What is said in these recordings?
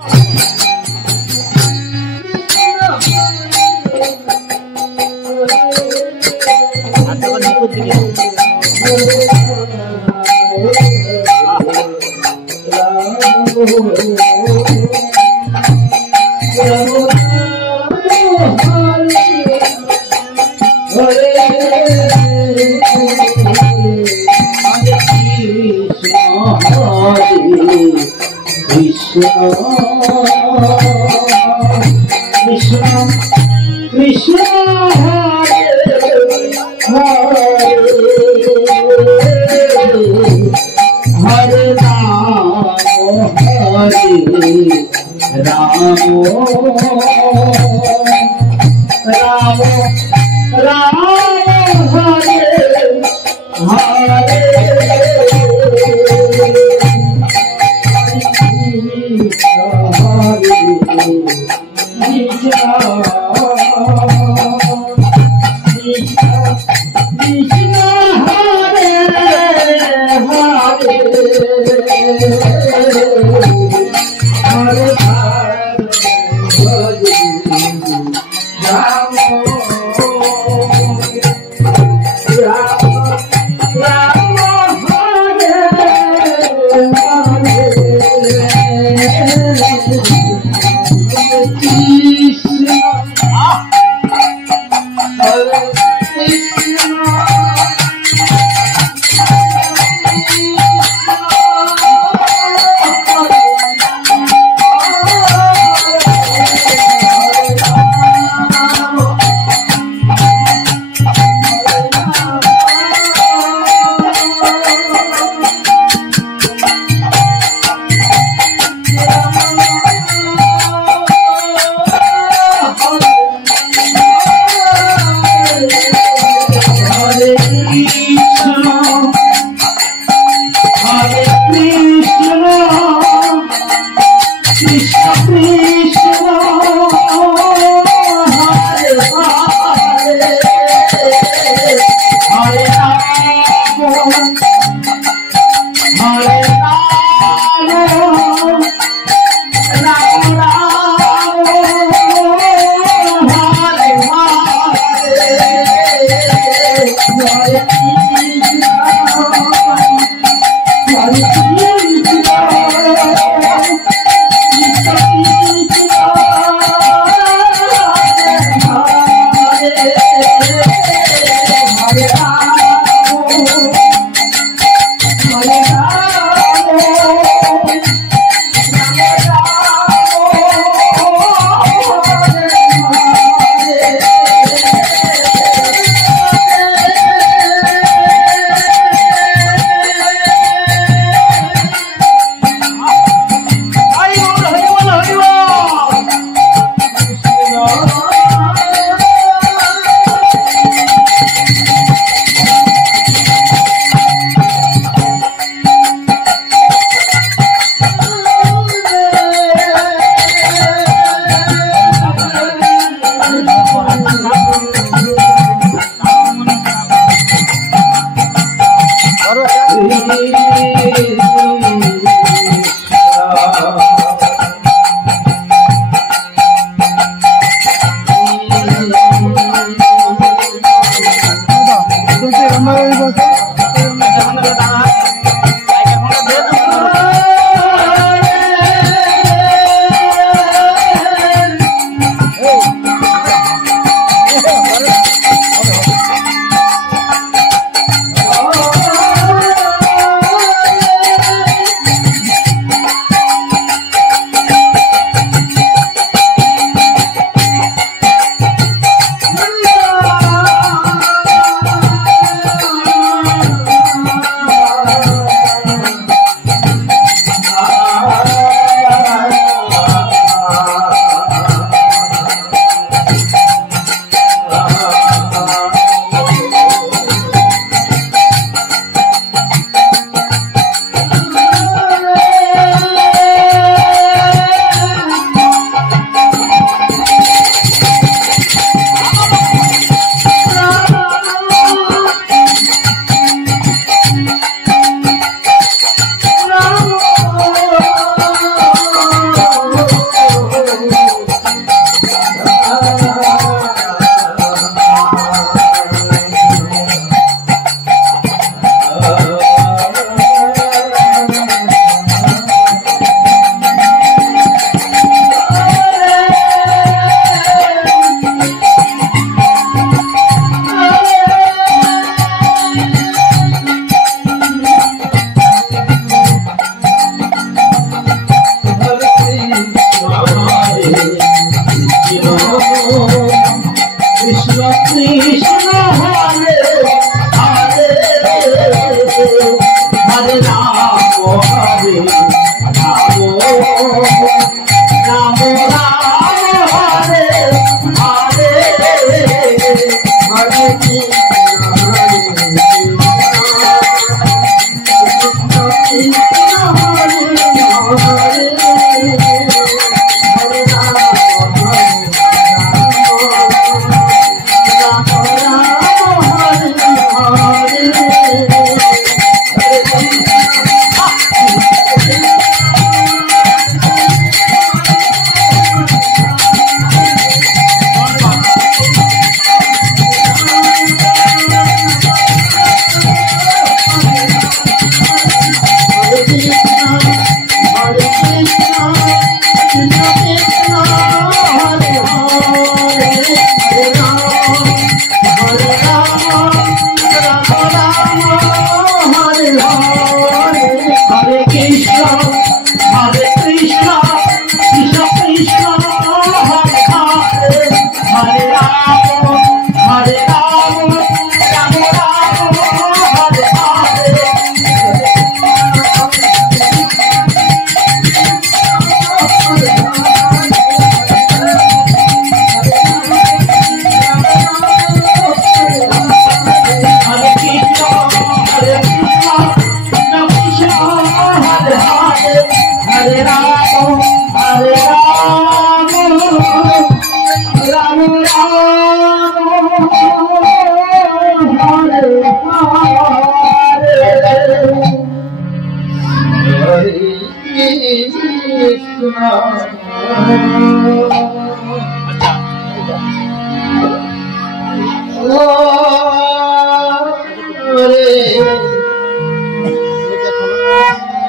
Hare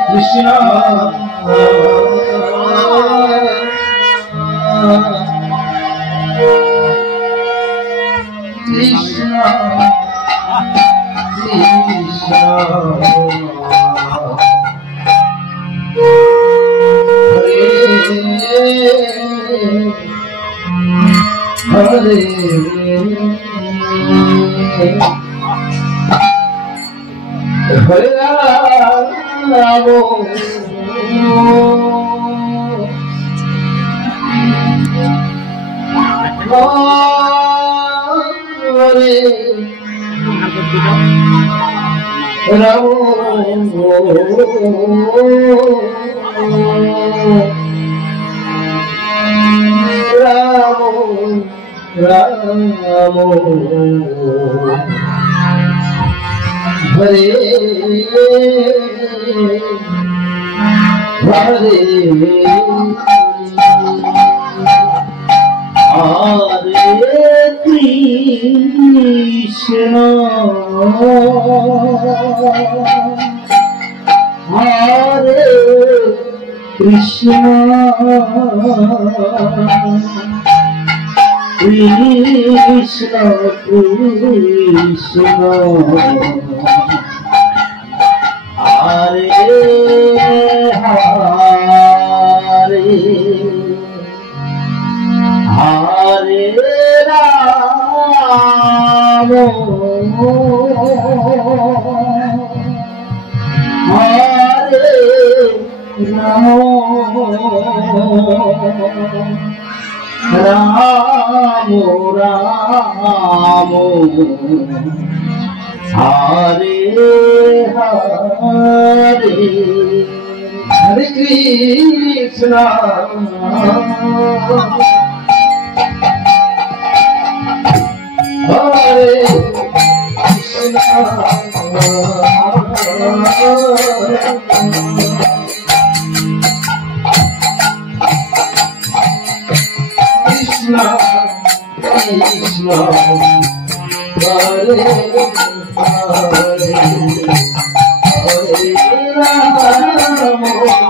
Krishna Krishna Krishna Hare Hare Rama Krishna Krishna Hare Hare Hare Rama Hare Rama Ramo Ramo Hare Hare Hare Krishna Hare Krishna Krishna Krishna Hare Hare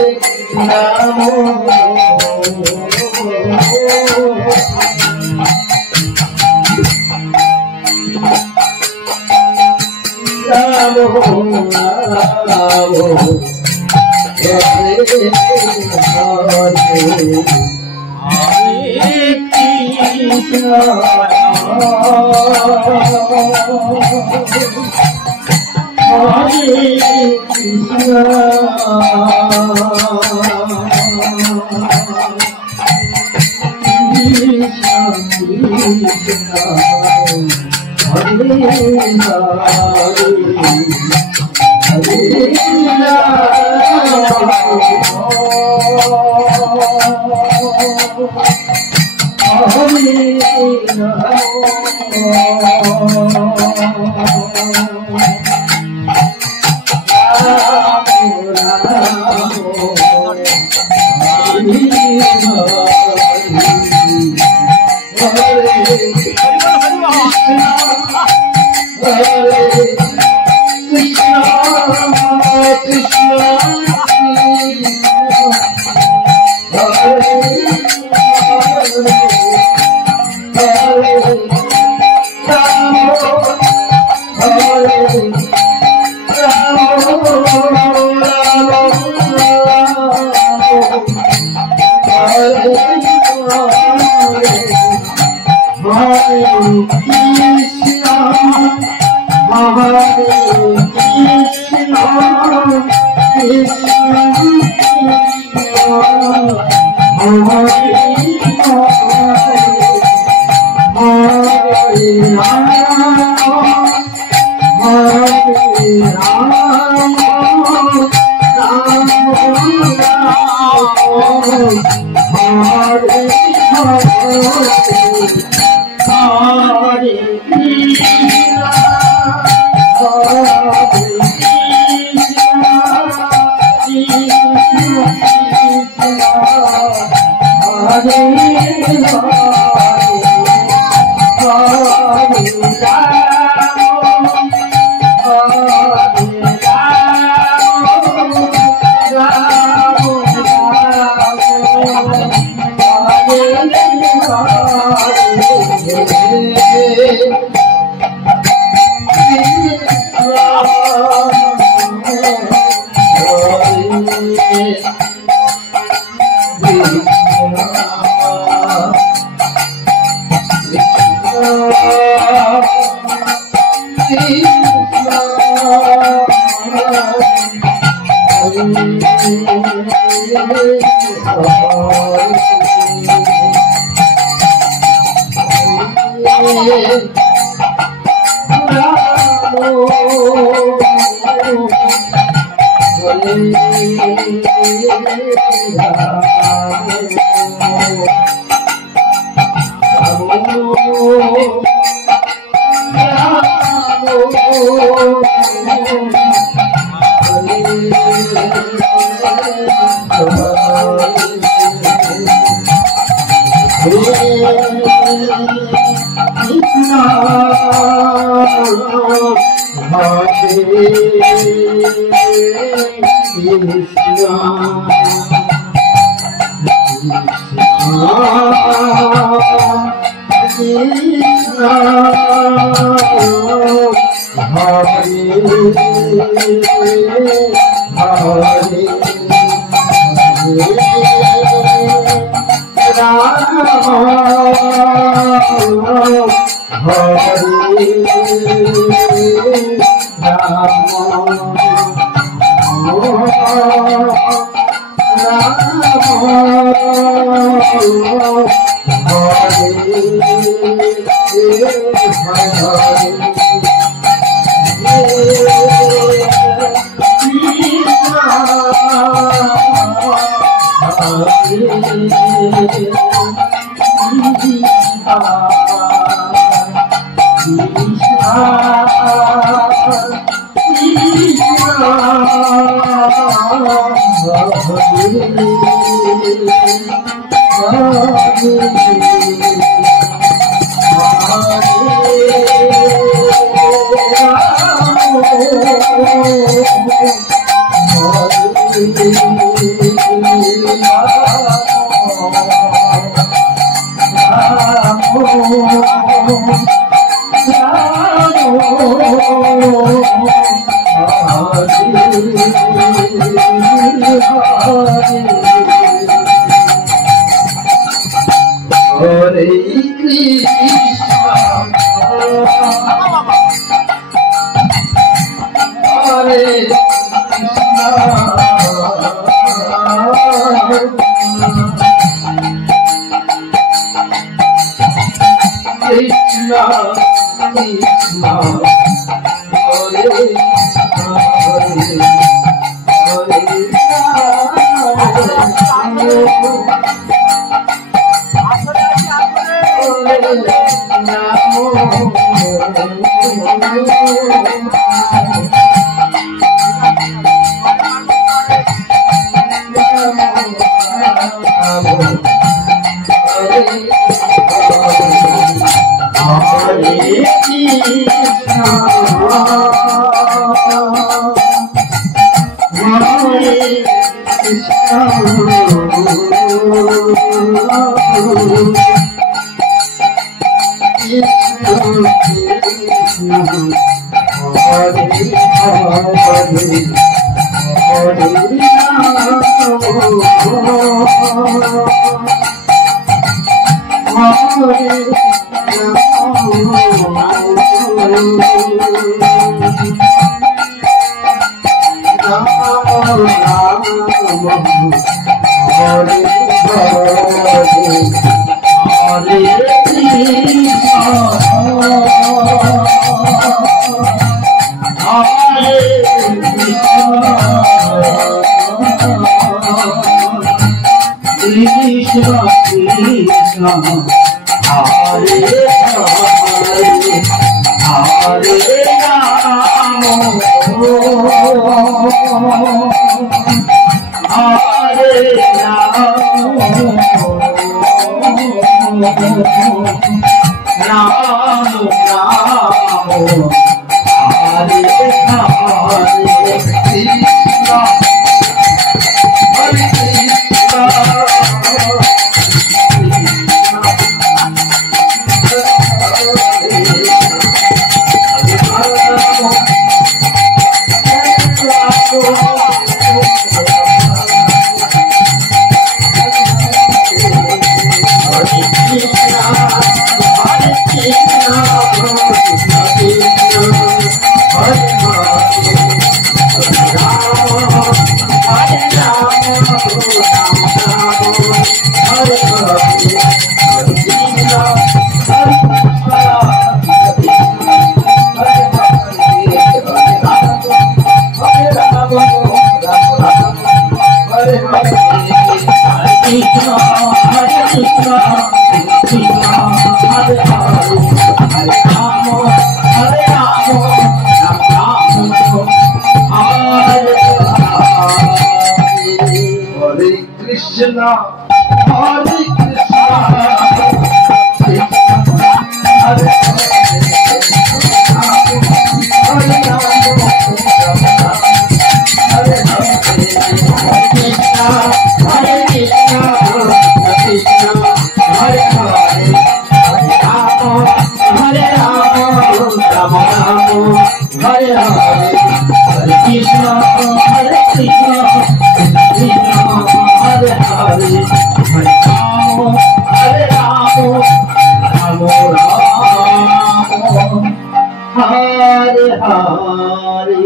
Hare Rama Hare Rama Hare Krishna, Hare Hare Krishna Krishna, Hare Krishna, Krishna Hare Hare, Hare Rama, Hare Rama, Krishna, Hare Krishna, Krishna Hare Hare, Hare Rama, Hare Rama, Rama Rama, Hare Hare, Hare Krishna, Hare Krishna, Krishna Hare Hare, Hare Rama, Hare Rama, Rama Rama, Hare Hare.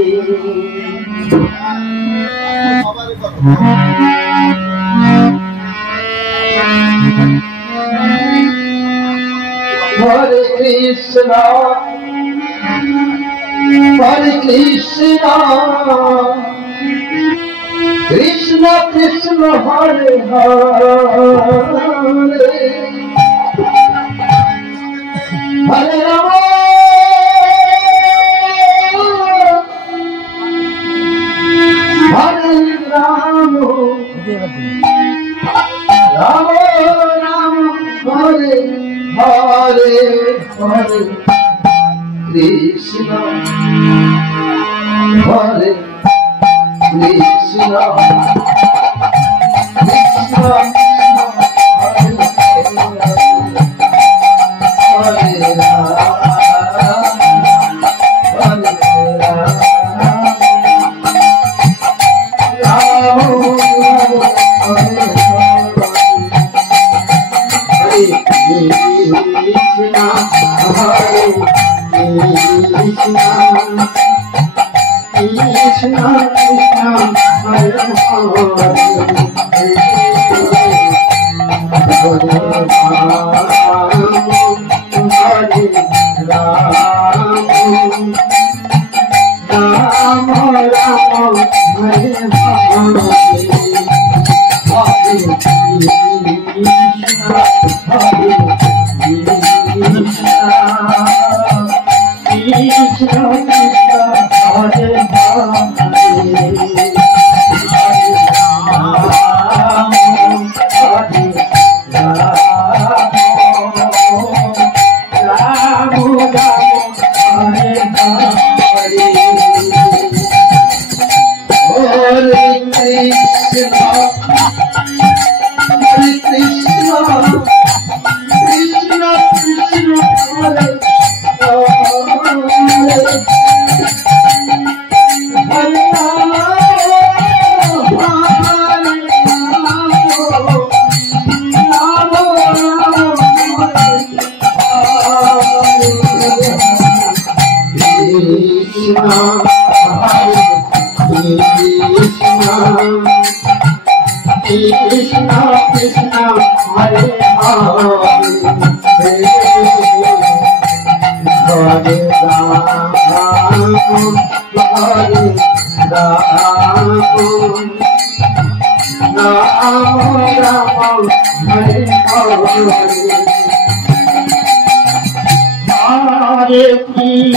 Hare Krishna, Hare Krishna, Krishna Krishna Hare Hare, Hare Rama, Hare Rama, Rama Rama, Hare Hare, Hare Krishna,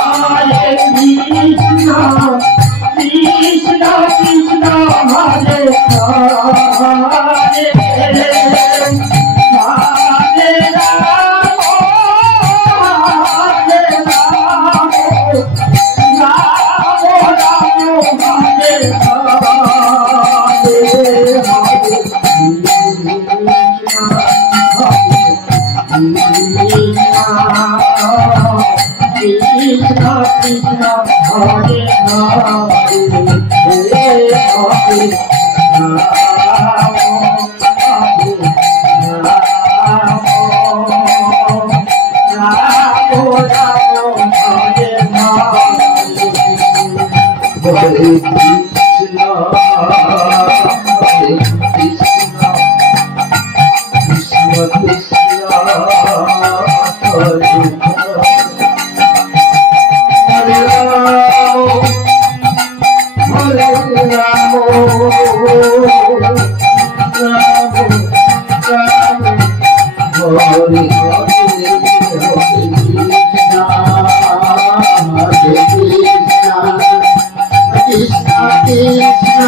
Hare Krishna, Krishna Hare Hare, Hare Krishna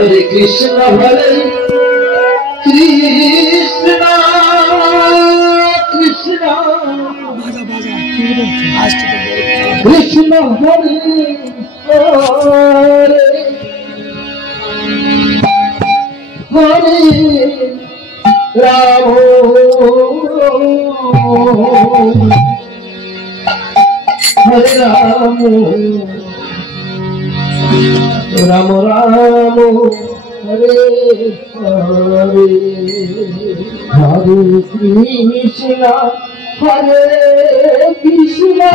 Hare Krishna, Hare Krishna, Krishna, Krishna, Hare Hare, Hare Rama, Hare Rama, Rama Rama, Hare Hare, Hare Krishna, Hare Krishna,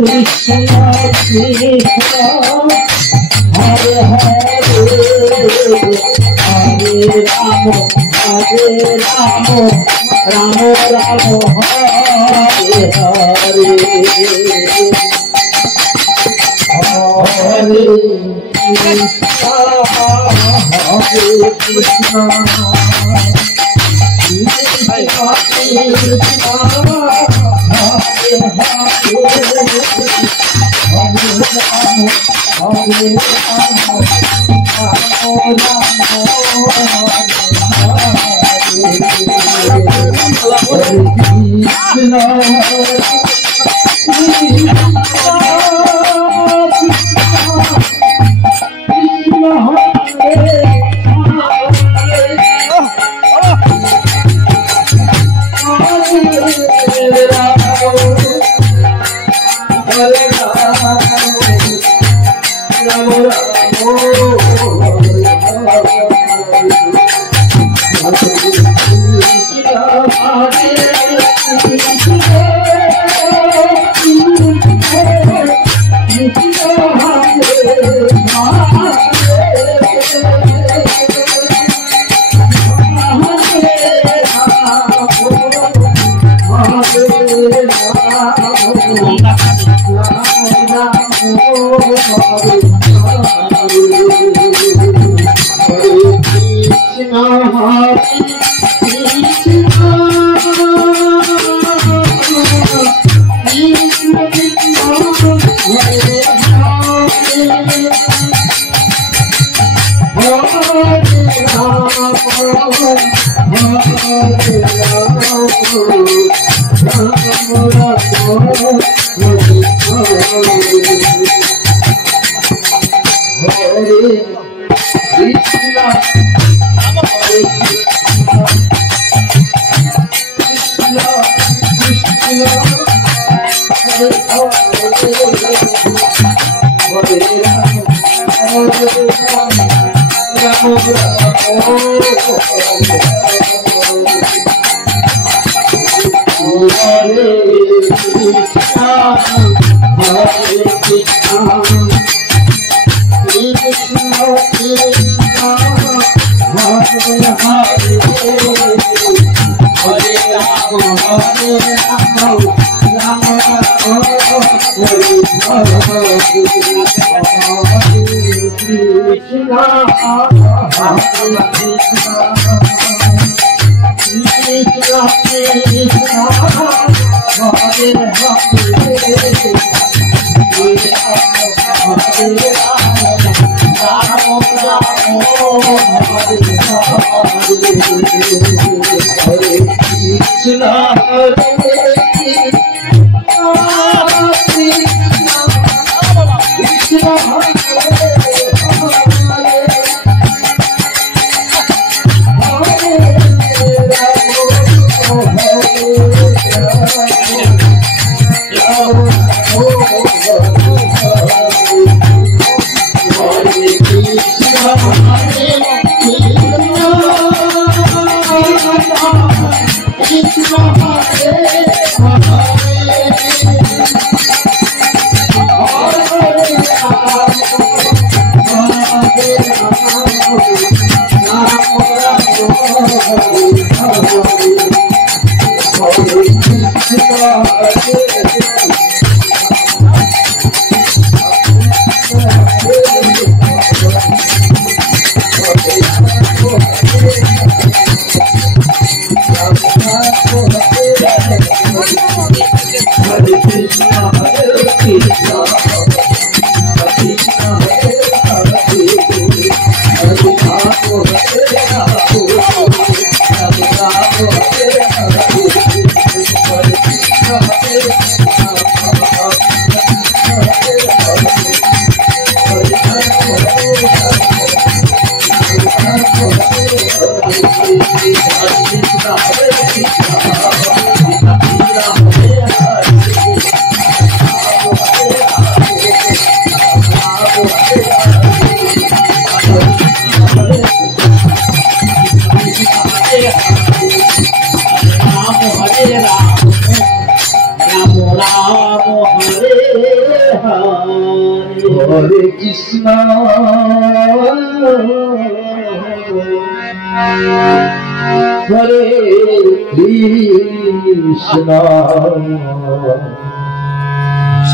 Krishna, Krishna, Hare Hare, Hare Rama, Hare Rama, Rama Rama, Hare Hare, Hare Krishna, Hare Krishna, Krishna, Hare Hare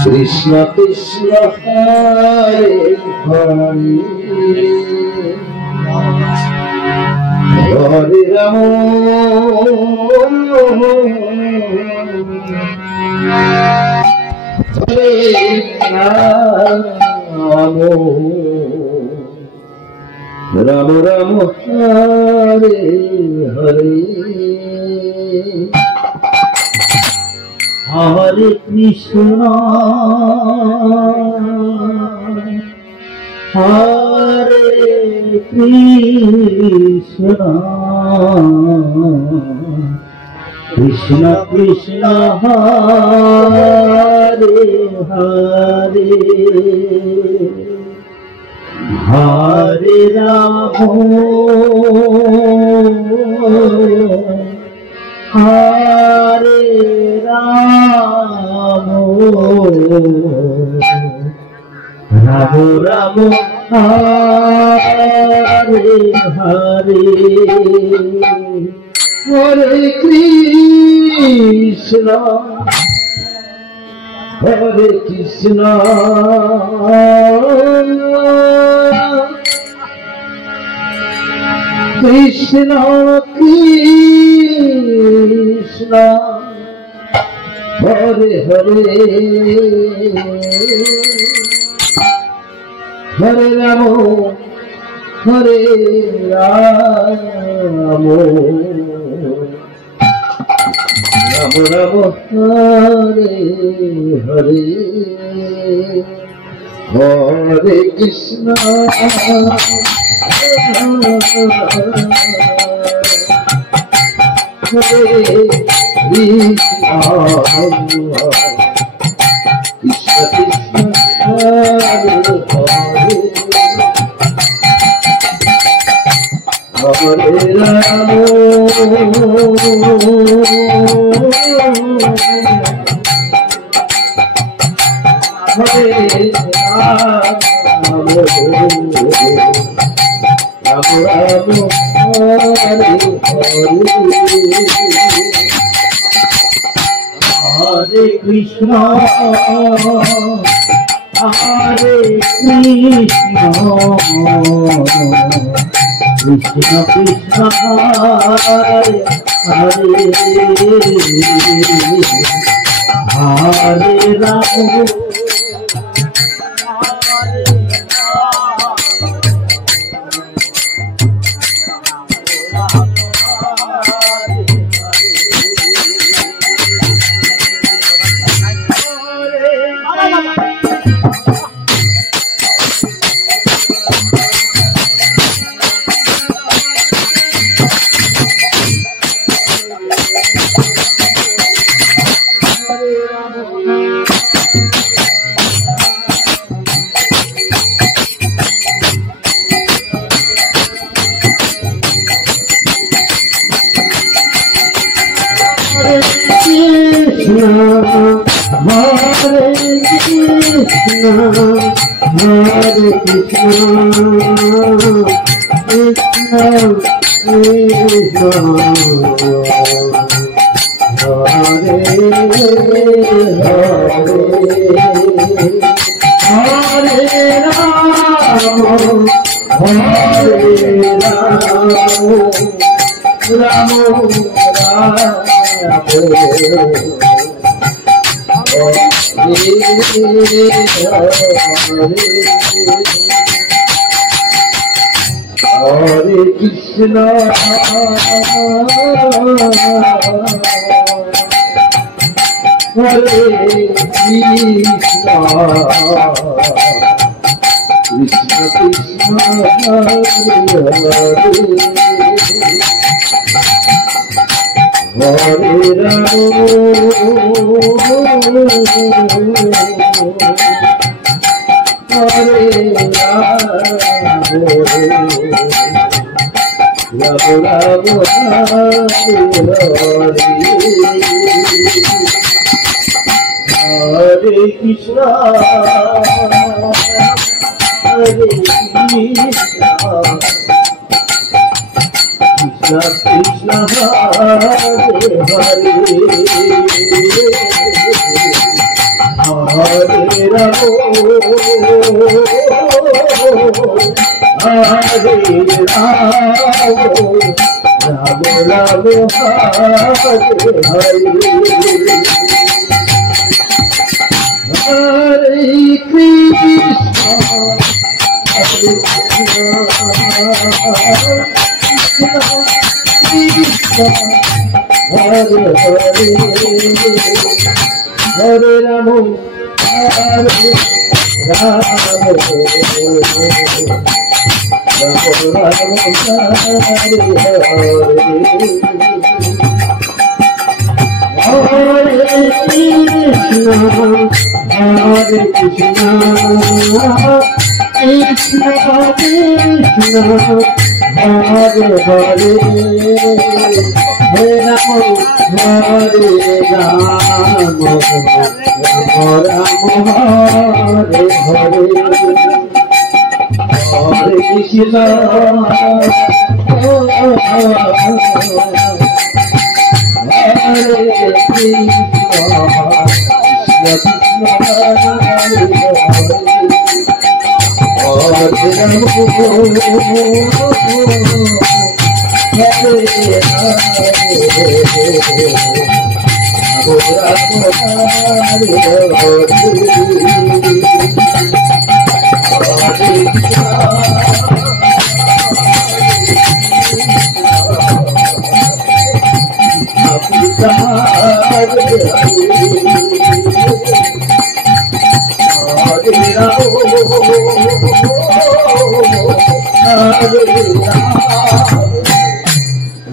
Krishna Krishna Hare Hare Hare Rama Hare Rama Rama Hare Hare Hare Krishna Hare Krishna Krishna Krishna Hare Hare Hare Rama Hare Rama Rama Rama Hare Hare Hare Krishna Hare Krishna Krishna Krishna Hare Hare Hare Ram হরে রাম রাম রাম হরে হরে হরে কৃষ্ণ হরে কৃষ্ণ হরে Krishna Krishna Krishna Hare Hare Hare Ram Hare Krishna Hare Krishna Krishna Krishna Hare Hare Hare Krishna Hare Krishna Krishna Krishna Hare Hare Hare Ram Hare Ram Ram Hare Hare Hare Krishna Hare Krishna Hare Hare Hare Ram Hare Ram Hare Krishna Krishna Krishna Hare Hare Hare Ram Hare Ram Ram Hare Hare Hare Krishna Hare Krishna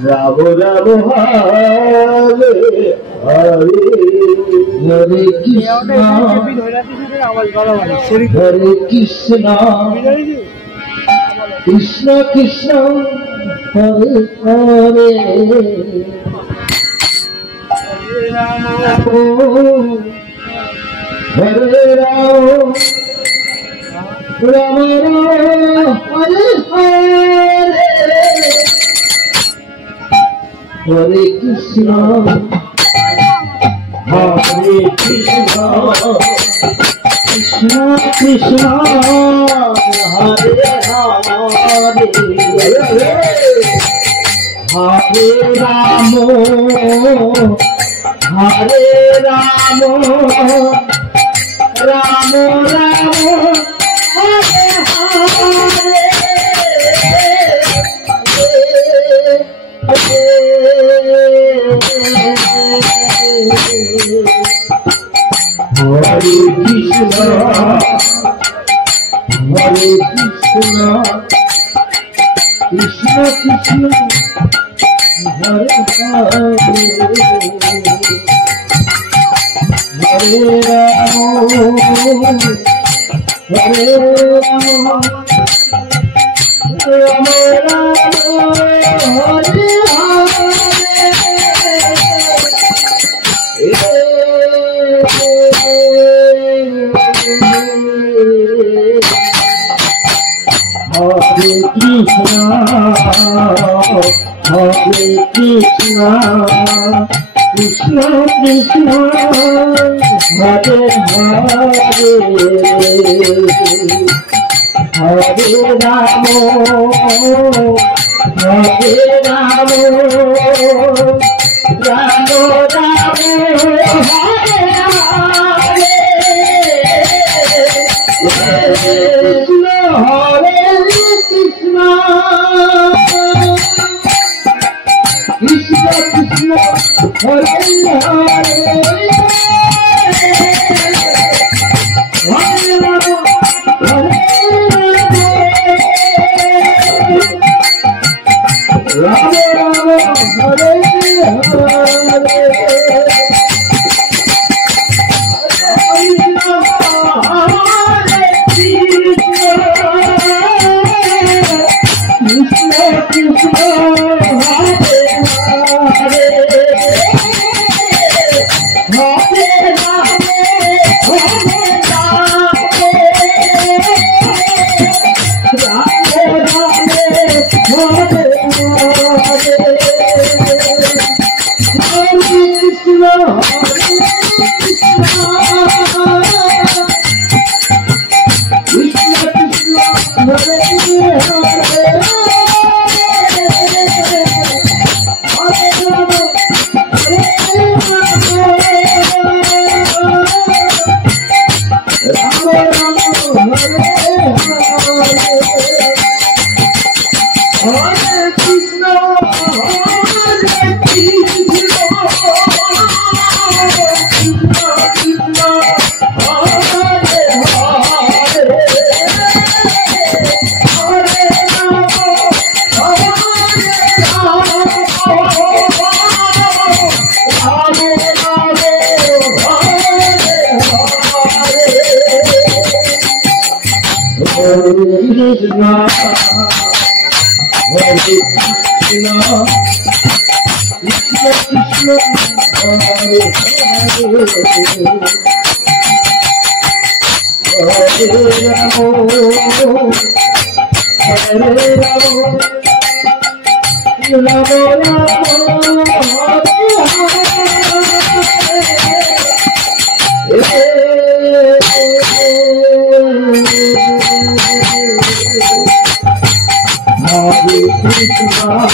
Ramo Ramo Hare Hare Hare Krishna Hare Krishna Krishna Krishna Hare Hare Hare Ramo Rama Rama Hare Hare Hare Krishna Hare Krishna Krishna Krishna Hare Hare Hare Ramo Hare Ramo Ramo Ramo Hare Hare Hare Krishna Hare Krishna Krishna Krishna Hare Hare Hare Ramo Hare Ramo Ramo Ramo Hare Hare Krishna Hare Krishna Krishna Krishna Hare Hare Hare Ramo Hare Ramo Ramo Ramo Hare Hare Krishna Hare Krishna Krishna Krishna Hare Hare Hare Rama Hare Rama Rama Hare Krishna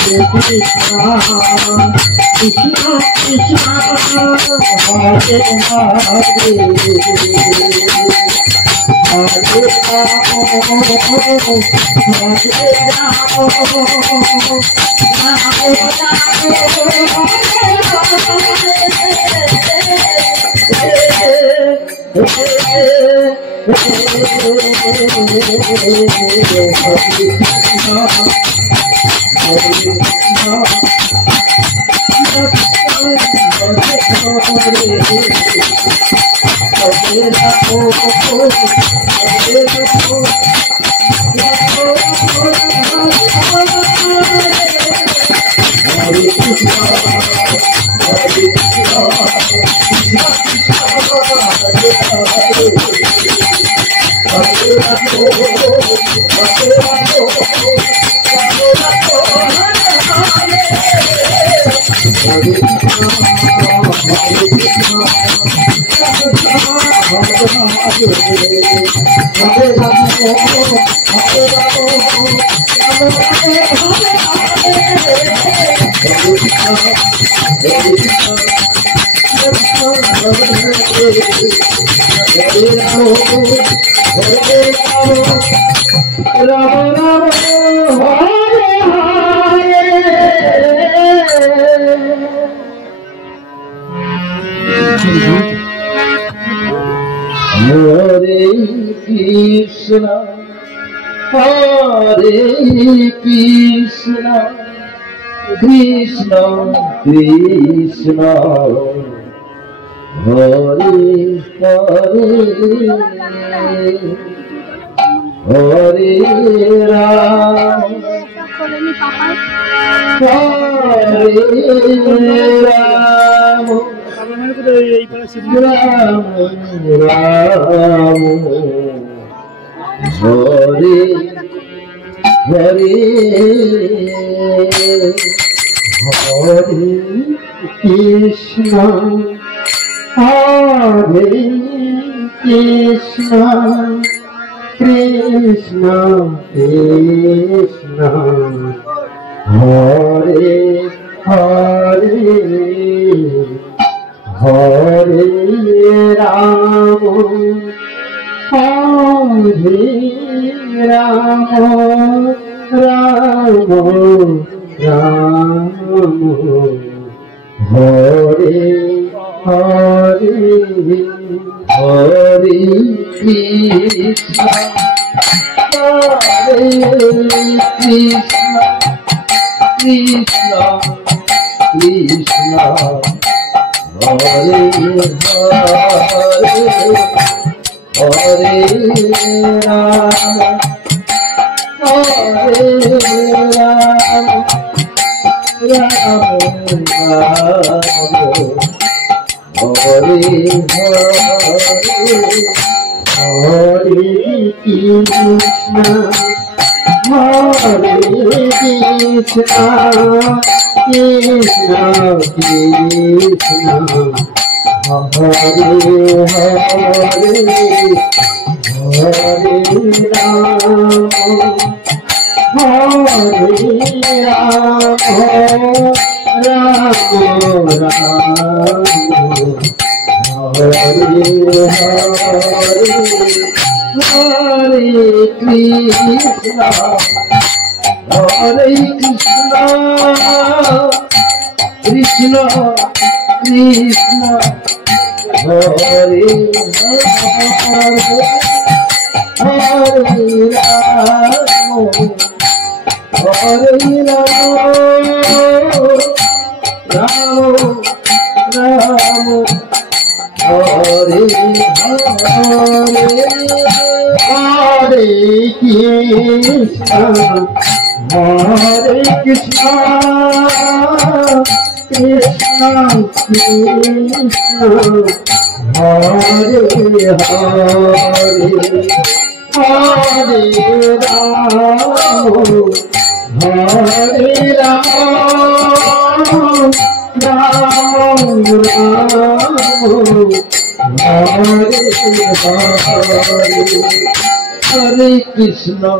Krishna Krishna Hare Hare Hare Ram Hare Ram Ram Ram Hare Hare Hare Krishna Krishna Krishna Hare Hare Hare Ram Hare Ram Ram Ram Hare Hare Hare Krishna Krishna Krishna Krishna Hare Hare Hare Ram Ram Hare Hare Krishna Hare Krishna Krishna Krishna Hare Hare Hare Ram Hare Ram Ram Hare Hare Krishna Krishna Krishna Hare Hare Ram Hare Ram Ram Hare Hare Krishna Krishna Krishna Hare Hare Hare Ram Ram Ram Hare Hare Krishna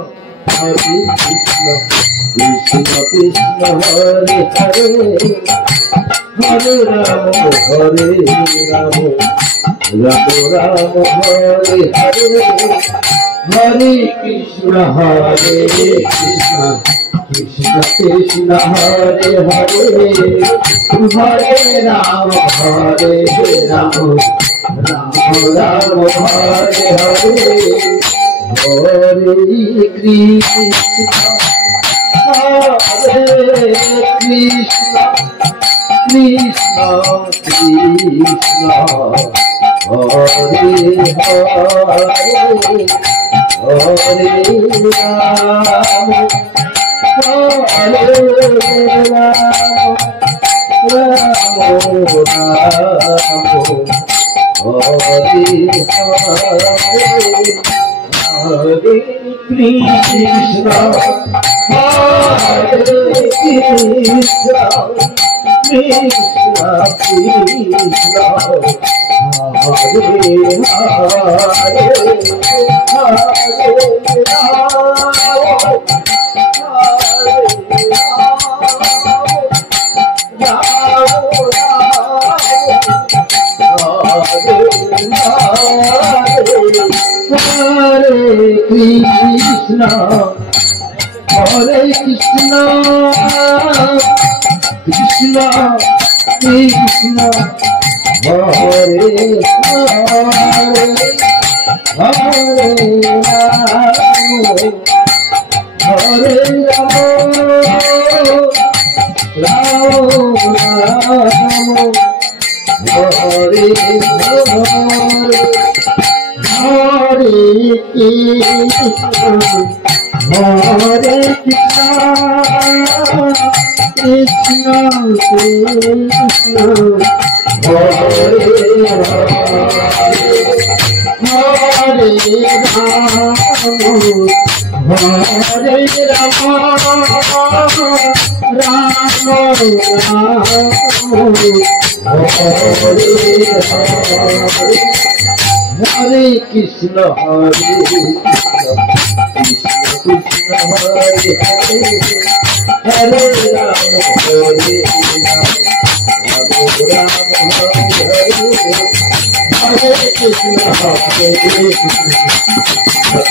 Hare Krishna Krishna Krishna Hare Hare Hare Rama Hare Rama Rama Rama Hare Hare Hare Krishna Krishna Krishna Hare Hare Hare Rama Hare Rama Rama Rama Hare Hare Hare Krishna Krishna Krishna Krishna Hare Hare Hare Krishna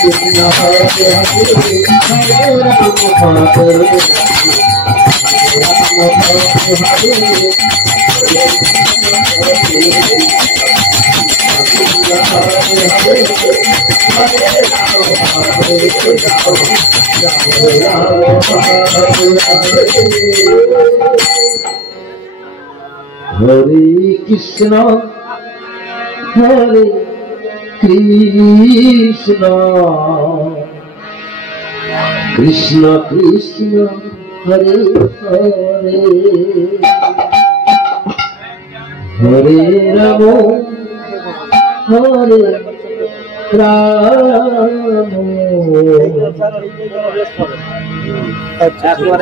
Krishna Hare Hare Krishna Hare Krishna Hare Krishna Krishna Krishna Hare Hare Hare Rama Hare Rama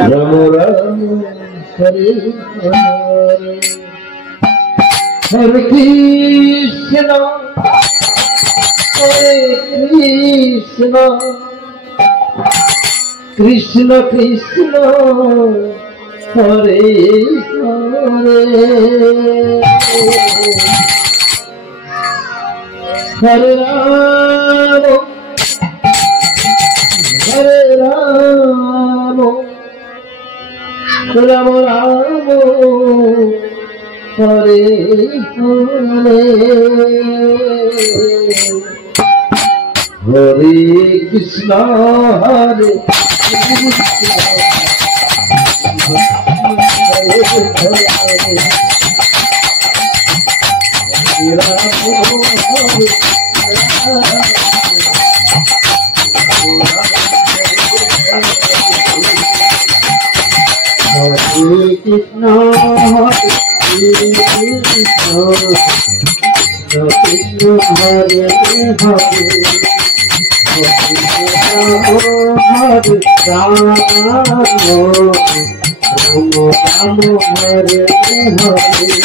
Rama Rama Hare Hare Hare Krishna Krishna Krishna Hare Hare Hare Rama Hare Rama Rama Rama Hare Hare Hare Krishna Hare Krishna Hare Hare Hare Rama Hare Hare Krishna Krishna Hare Hare Hare Rama Rama Hare Hare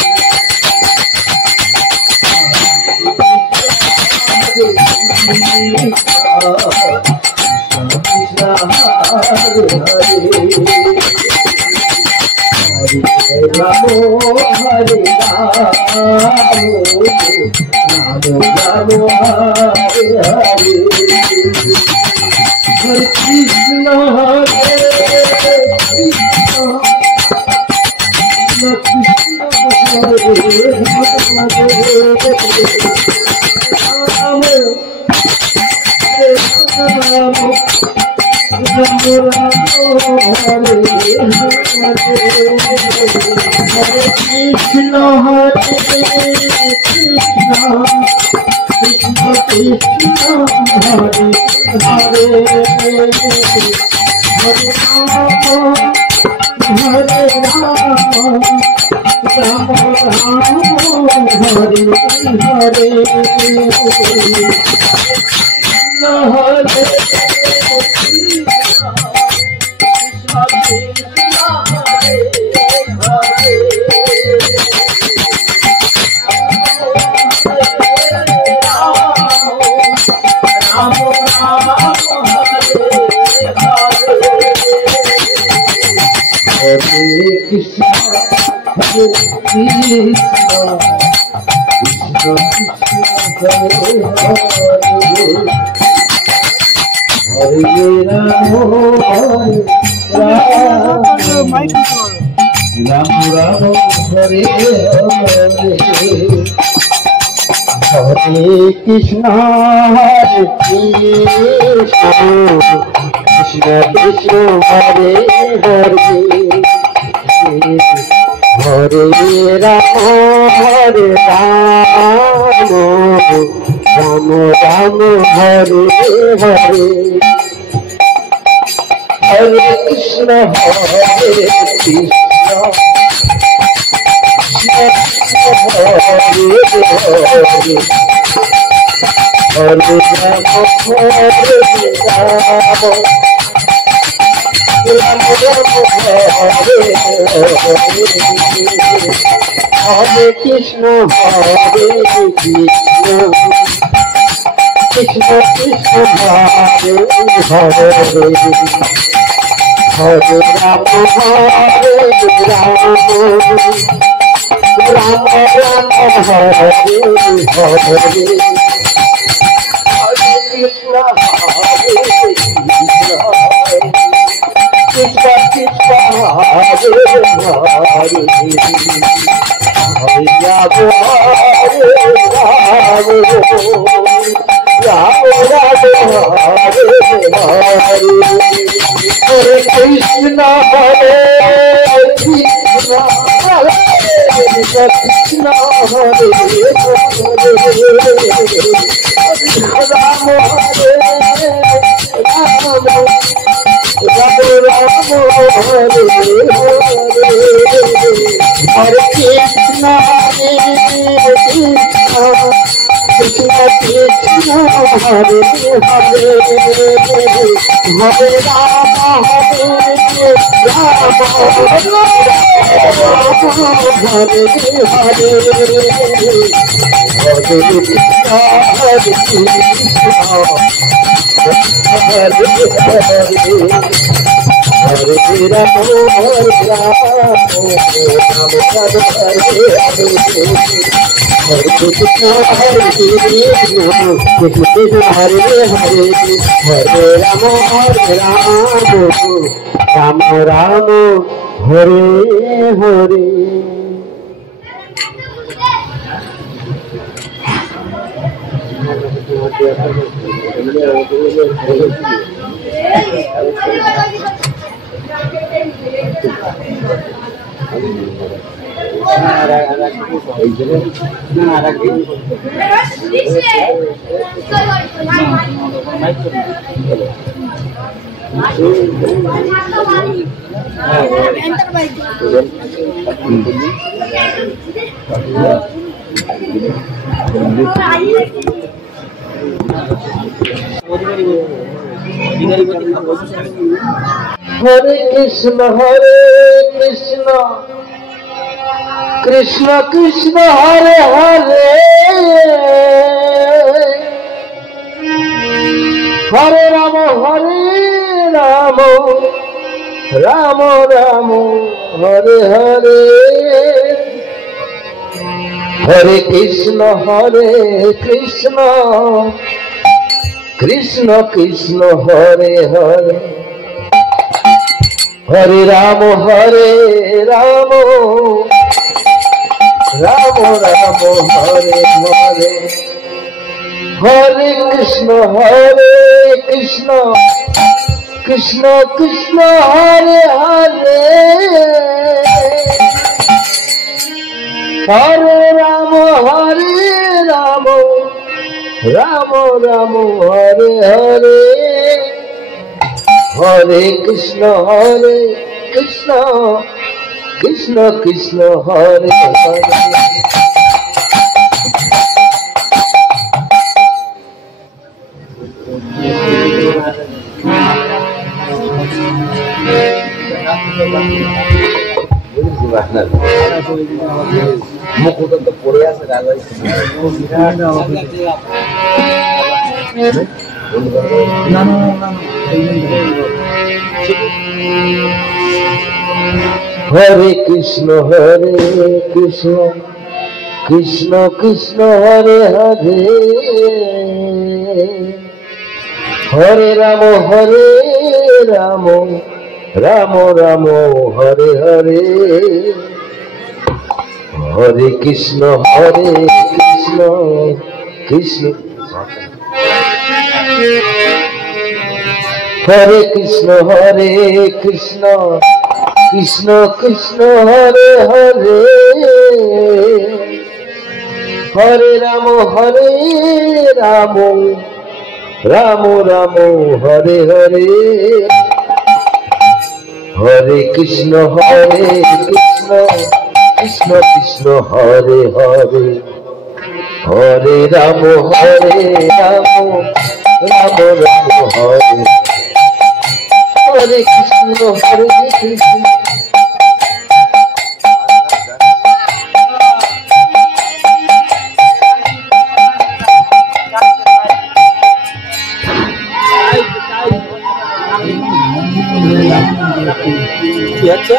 Krishna Ramo Hare Ramo Ramo Hare Hare Hare Krishna Krishna Hare Krishna Krishna Krishna Hare Hare Hare Rama Hare Rama Rama Rama Hare Hare Hare Krishna Hare Krishna Hare Hare Hare Rama Hare Rama Rama Rama Hare Hare Krishna Hare Krishna Krishna Krishna Hare Hare Hare Rama Hare Rama Rama Rama Hare Hare Krishna Hare Krishna Krishna Hare Hare Hare Krishna Hare Krishna Krishna Hare Rama Hare Rama Rama Rama Hare Hare Krishna Krishna Krishna Hare Hare Hare Rama Hare Rama Hare Hare Ram Ram Hare Hare Hare Krishna Krishna Krishna Hare Hare Hare Rama Ram Ram Hare Hare Hare Krishna Krishna Krishna Hare Hare Hare Ram Ram Ram Hare Hare Hare Krishna Krishna Krishna Hare Hare Hare Ram Ram Ram Hare Hare Hare Krishna Krishna Krishna Hare Hare মুখটা তো পড়ে আছে হরে কৃষ্ণ কৃষ্ণ কৃষ্ণ হরে হরে হরে রাম রাম রাম হরে হরে হরে কৃষ্ণ কৃষ্ণ হরে কৃষ্ণ কৃষ্ণ কৃষ্ণ হরে হরে হরে রাম রাম রাম হরে হরে হরে কৃষ্ণ কৃষ্ণ কৃষ্ণ হরে হরে হরে রাম রাম রাম হরে হরে কৃষ্ণ কৃষ্ণ अच्छा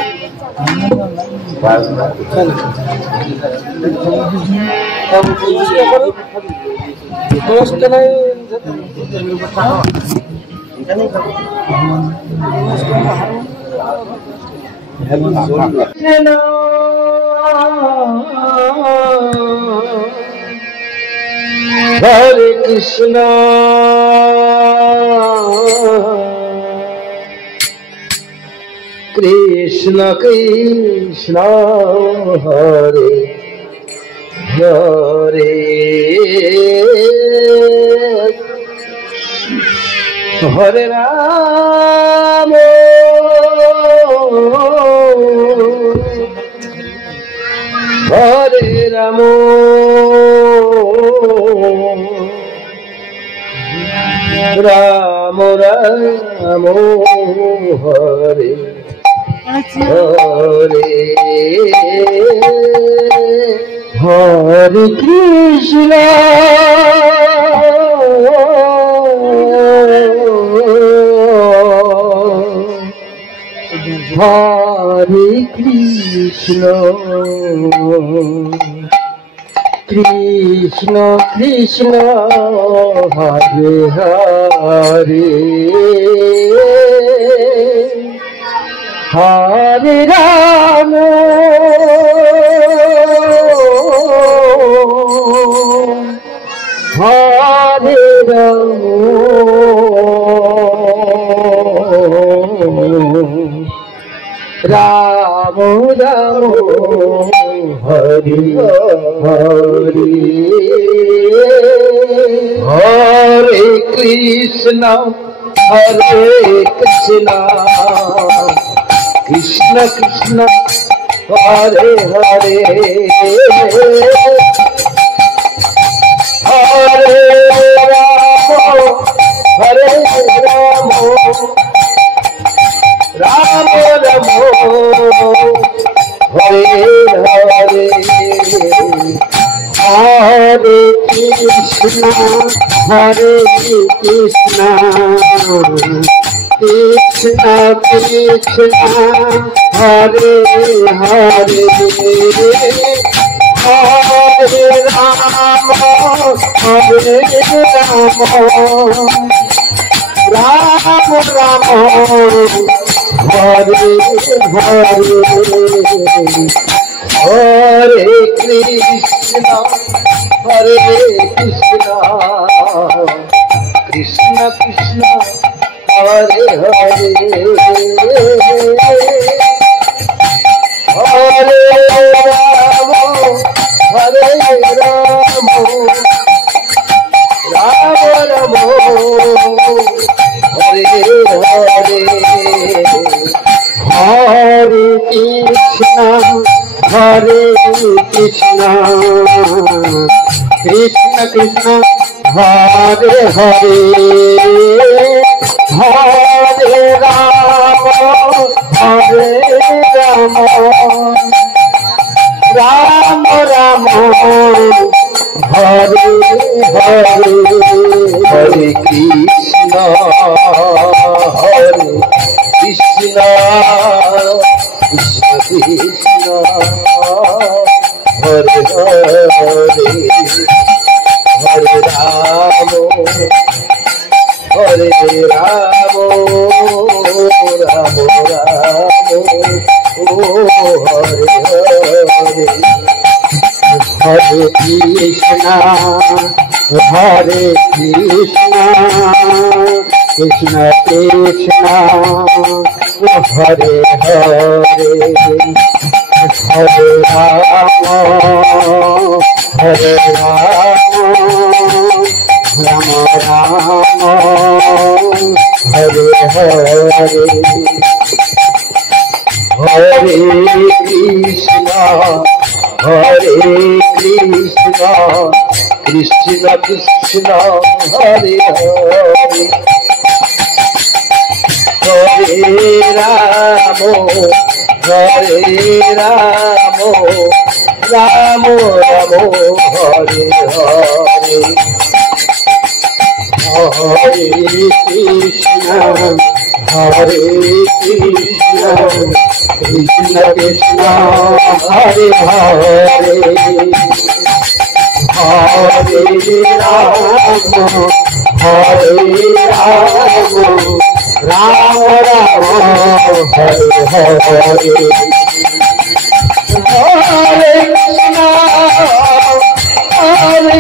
हरे कृष्णा कृष्ण कृष्ण हरे हरे हरे राम हरे राम राम राम हरे हरे हरे कृष्ण हरे कृष्ण कृष्ण कृष्ण हरे हरे हरे राम हरे Ram Ram Ram Hare Hare Hare Krishna Krishna Krishna Hare Hare Hare Ram Ram Ram Hare Hare Hare Krishna Krishna Krishna Hare Hare Hare Rama Hare Rama Rama Rama Hare Hare Hare Krishna Hare Krishna Krishna Krishna Hare Hare Hare Rama Hare Rama Rama Rama Hare Hare Hare Krishna Hare Krishna Krishna Krishna Hare Hare Hare Rama Hare Rama Rama Rama Hare Hare Hare Krishna Hare Krishna Krishna Krishna Hare Hare Hare Rama Hare Rama Rama Rama Hare Hare Hare Krishna Hare Krishna Krishna Krishna Hare Hare Hare Rama Hare Rama Rama Rama Hare Hare Hare Krishna Hare Krishna Krishna Krishna Hare Hare Hare Rama Hare Rama Rama Rama Hare Hare Hare Krishna Hare Krishna Krishna Krishna Hare Hare Hare Rama Hare Rama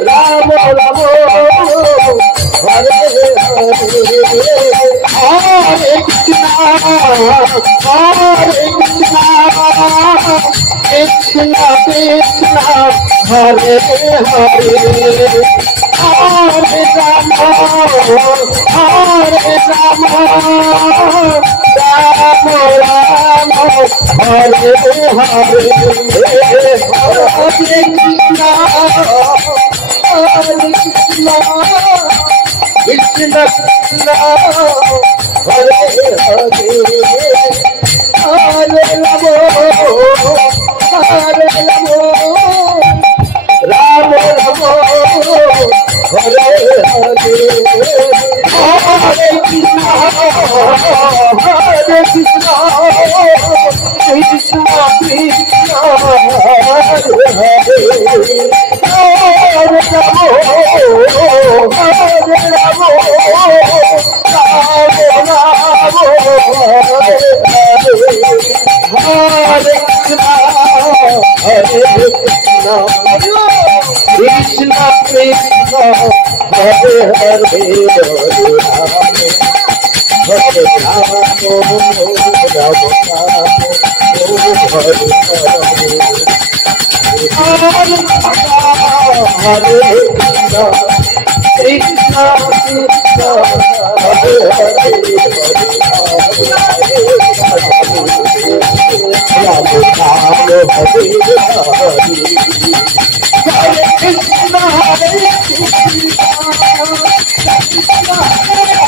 Rama Rama Hare Hare Hare Krishna Hare Krishna Krishna Krishna Hare Hare Hare Rama Hare Rama Rama Rama Hare Hare Hare Krishna Hare Krishna Krishna Krishna Hare Hare Hare Rama Hare Rama Rama Rama Hare Hare Hare Krishna Hare Krishna Krishna Krishna Hare Hare Hare Rama Hare Rama Rama Rama Hare Hare Krishna Hare Krishna Krishna Krishna Hare Hare Hare Rama Rama Hare Krishna Krishna Krishna Hare Hare Rama Rama Hare Hare Krishna Hare Krishna Krishna Hare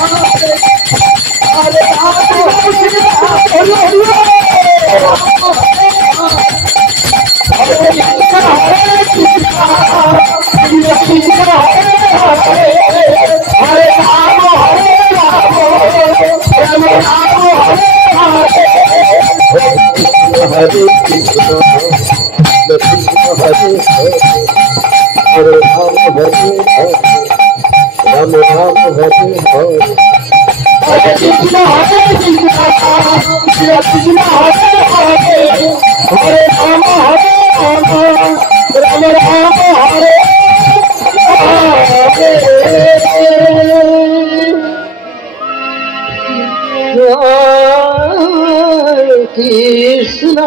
Hare Hare Rama हरे राम राम राम हरे हरे कृष्ण हरे हरे राम राम राम हरे हरे कृष्ण कृष्ण हरे हरे हरे राम राम राम हरे कृष्ण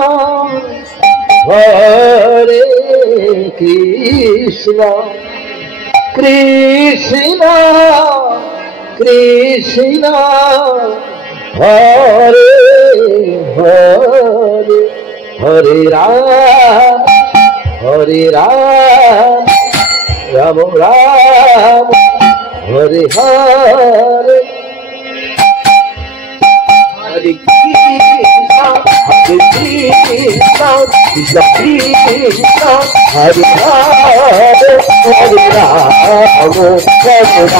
हरे Krishna Krishna Krishna Hare Hare Hare Ram Ram Ram Hare Hare Hare Krishna, Hare Krishna, Krishna Krishna, Hare Hare, Hare Rama, Rama Hare Krishna,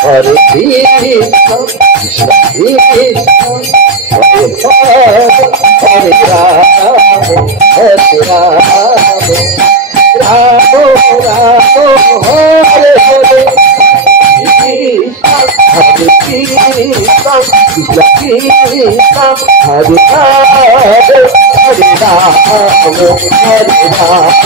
Hare Krishna, Krishna Krishna, Hare Hare, Hare Rama, Ramo Ramo Hare Hare Krishna Hare Krishna Krishna Krishna Hare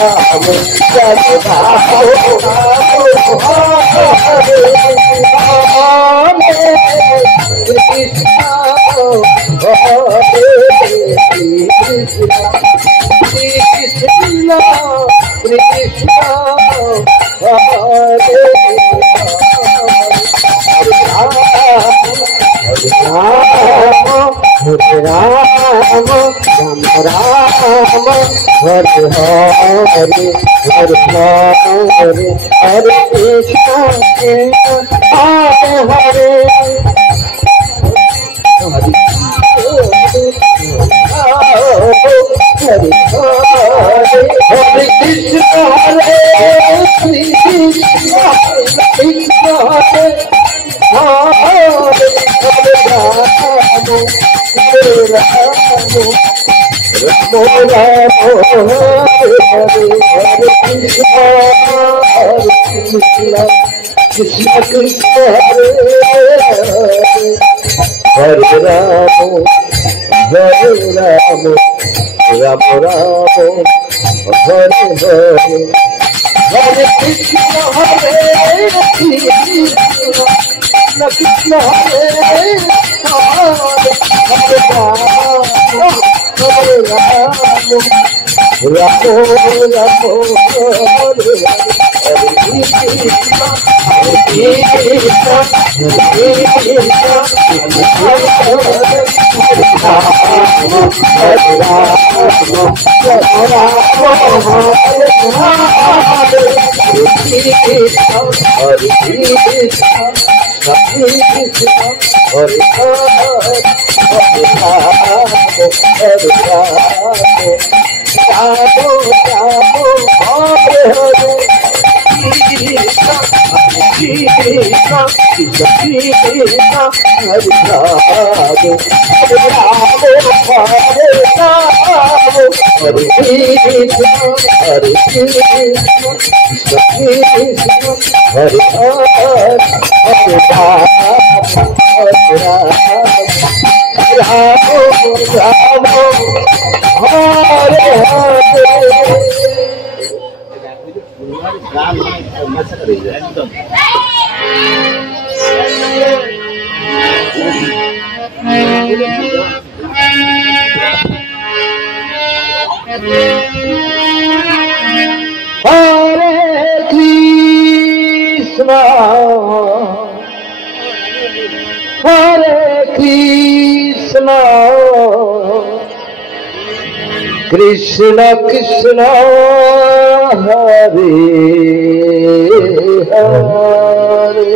Hare Hare Ramo Hare Ramo Ramo Krishna Krishna Hare Hare Rama Hare Hare Hare Krishna Hare Hare Hare Krishna Hare Krishna Krishna Hare Hare Hare Ramo Ramo Hare Krishna Krishna Krishna Hare Hare Ramo Ram Ramo Hare Hare Hare Krishna Hare Krishna Krishna Hare Hare Hare Ramo Ramo Ramo Hare Hare Krishna Hare Krishna Krishna Krishna Hare Hare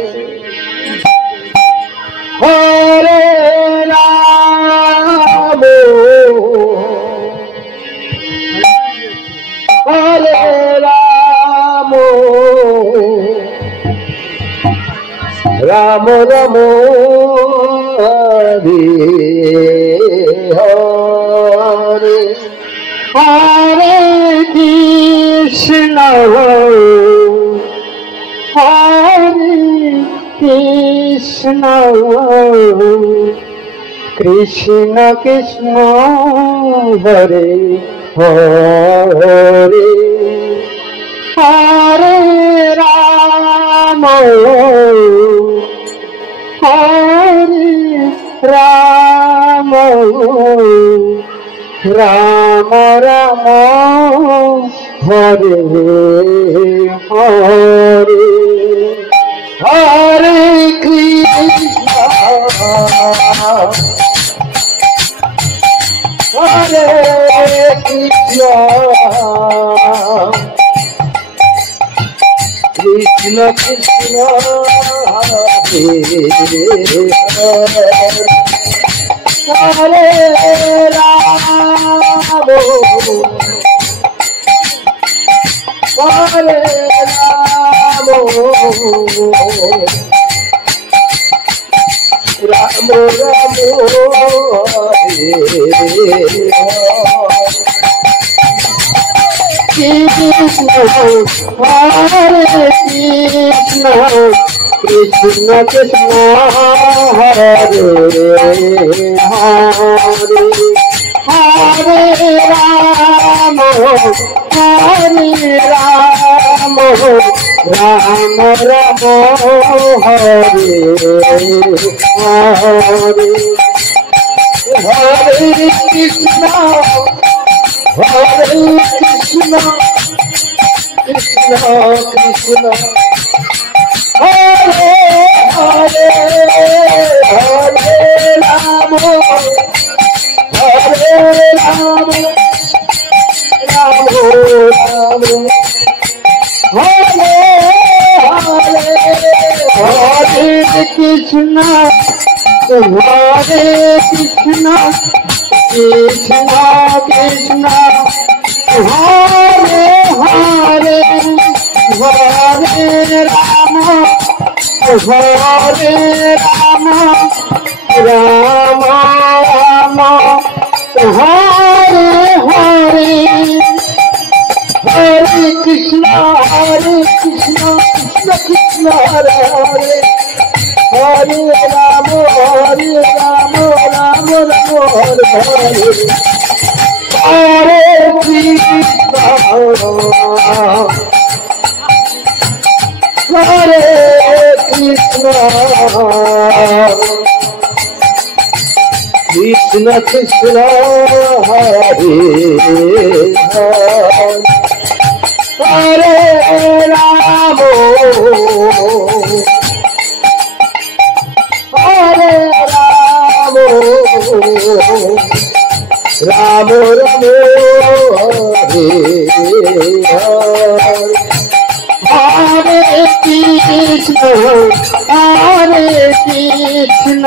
Hare Ramo Ram Ram Hare Hare Hare Krishna হরে কৃষ্ণ কৃষ্ণ কৃষ্ণ হরে হরে হরে রাম হরে রাম রাম রাম হরে হরে হরে কৃষ্ণ হরে কৃষ্ণ কৃষ্ণ কৃষ্ণ হরে রাম হরে রাম রাম রাম কৃষ্ণ হরে কৃষ্ণ কৃষ্ণ কৃষ্ণ হরে হরে হরে রাম হরে রাম রাম রাম হরে হরে হরে কৃষ্ণ হরে কৃষ্ণ কৃষ্ণ কৃষ্ণ হরে হরে হরে রাম হরে রাম রাম রাম হরে হরে হরে কৃষ্ণ হরে কৃষ্ণ কৃষ্ণ কৃষ্ণ হরে হরে হরে রাম হরে রাম রাম রাম হরে হরে হরে কৃষ্ণ কৃষ্ণ কৃষ্ণ হরে হরে হরে রাম রাম রাম হরে হরে হরে কৃষ্ণ হরে কৃষ্ণ কৃষ্ণ কৃষ্ণ হরে হরে রাম হরে রাম রাম রাম হরে হরে কৃষ্ণ হরে কৃষ্ণ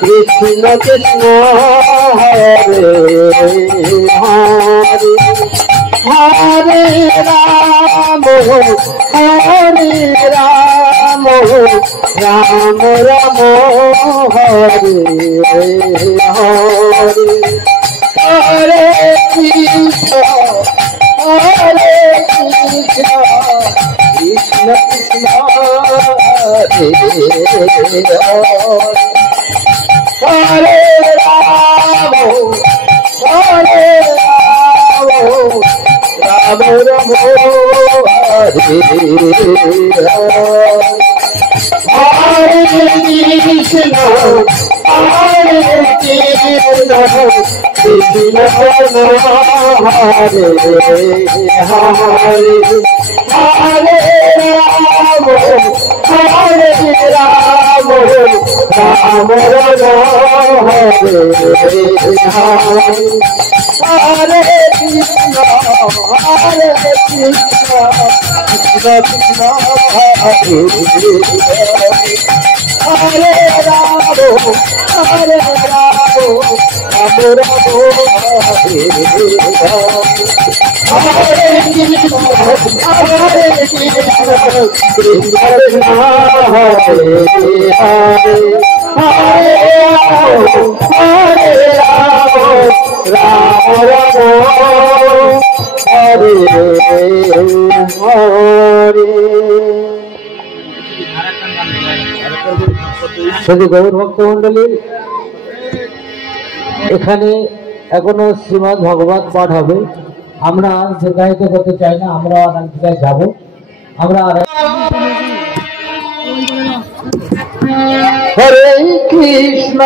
কৃষ্ণ কৃষ্ণ হরে হরে হরে রাম হরে রাম রাম রাম হরে হরে হরে কৃষ্ণ হরে কৃষ্ণ কৃষ্ণ কৃষ্ণ হরে হরে রাম হরে রাম রাম রাম হরে হরে কৃষ্ণ হরে কৃষ্ণ কৃষ্ণ কৃষ্ণ হরে হরে হরে রাম হরে রাম রাম রাম হরে হরে কৃষ্ণ হরে কৃষ্ণ কৃষ্ণ কৃষ্ণ হরে হরে রাম হরে রাম শুধু গৌর ভক্ত মন্ডলী এখানে এখনো শ্রীমদ ভগবত পাঠ হবে। আমরা দীর্ঘায়িত করতে চাই না, আমরা আগামী জায়গায় যাব। আমরা হরে কৃষ্ণ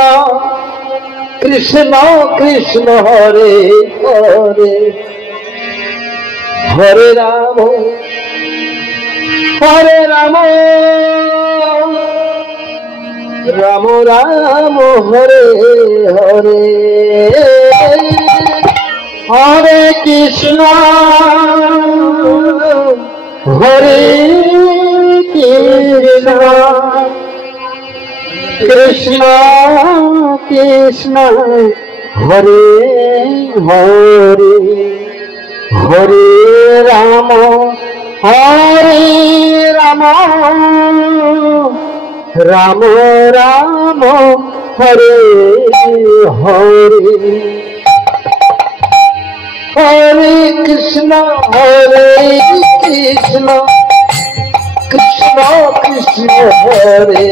কৃষ্ণ কৃষ্ণ হরে হরে হরে রাম রাম রাম হরে হরে হরে কৃষ্ণ হরে কৃষ্ণ কৃষ্ণ কৃষ্ণ হরে হরে হরে রাম রাম রাম হরে হরে হরে কৃষ্ণ কৃষ্ণ কৃষ্ণ হরে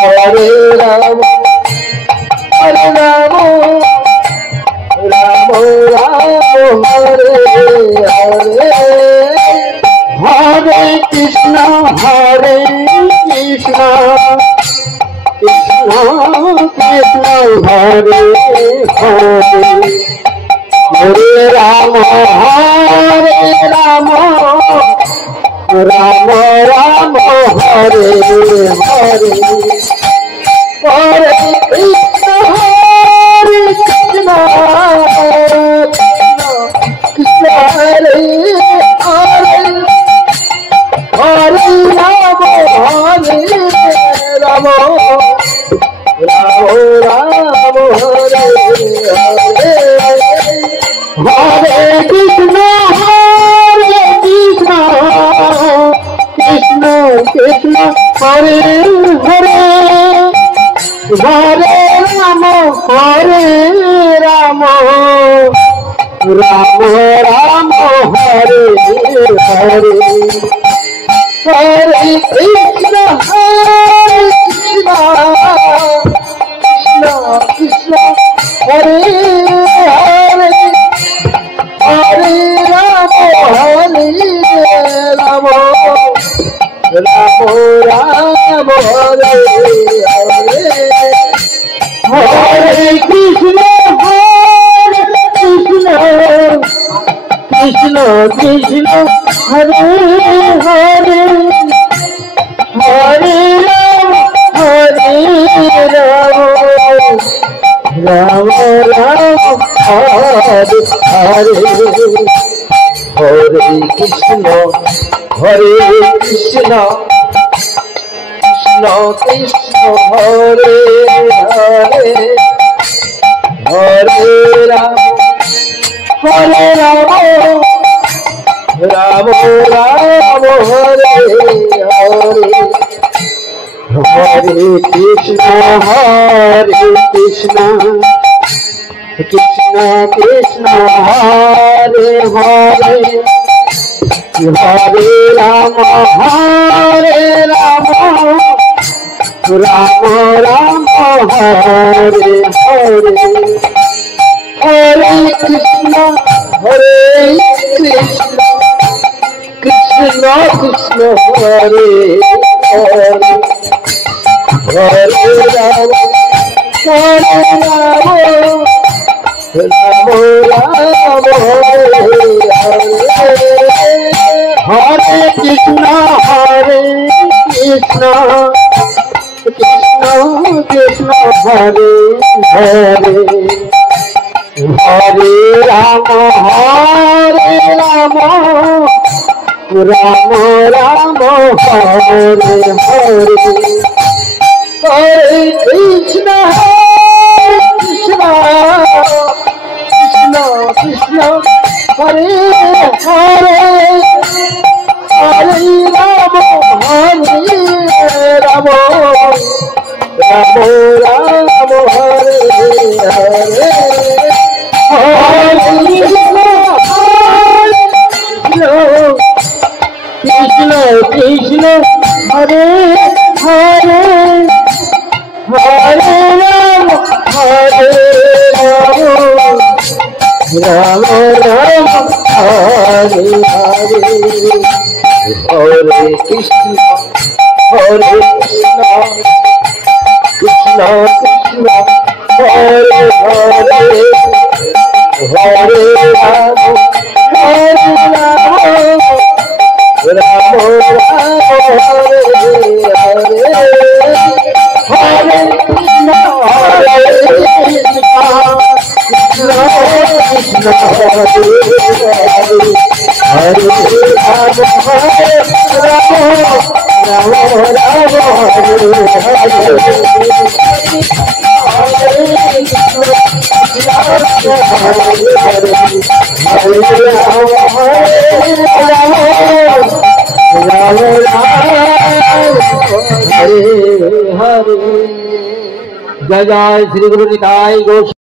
হরে রাম রাম হরে হরে হরে কৃষ্ণ কৃষ্ণ কৃষ্ণ হরে হরে হরে রাম রাম রাম হরে হরে হরে কৃষ্ণ কৃষ্ণ কৃষ্ণ হরে হরে হরে রাম রাম হরে হরে হরে কৃষ্ণ কৃষ্ণ কৃষ্ণ হরে হরে হরে রাম রাম রাম হরে হরে হরে কৃষ্ণ কৃষ্ণ কৃষ্ণ হরে হরে হরে রাম রাম হরে হরে হরে কৃষ্ণ কৃষ্ণ কৃষ্ণ হরে হরে হরে রাম রাম রাম হরে হরে হরে কৃষ্ণ কৃষ্ণ কৃষ্ণ হরে হরে হরে রাম রাম হরে হরে হরে কৃষ্ণ কৃষ্ণ কৃষ্ণ হরে হরে হরে রাম রাম হরে হরে হরে কৃষ্ণ কৃষ্ণ কৃষ্ণ হরে হরে হরে রাম রাম হরে হরে কৃষ্ণ কৃষ্ণ কৃষ্ণ হরে হরে হরে রাম রাম হরে হরে হরে কৃষ্ণ রাম রাম হরে হরে কৃষ্ণ কৃষ্ণ হরে হরে হরে রাম হরে রাম রাম রাম হরে হরে হরে কৃষ্ণ হরে কৃষ্ণ কৃষ্ণ কৃষ্ণ হরে হরে হরে রাম হরে রাম রাম রাম হরে হরে হরে কৃষ্ণ হরে কৃষ্ণ কৃষ্ণ কৃষ্ণ হরে হরে হরে রাম হরে রাম রাম রাম হরে हरे हरे जय जय श्री गुरु निताई गो।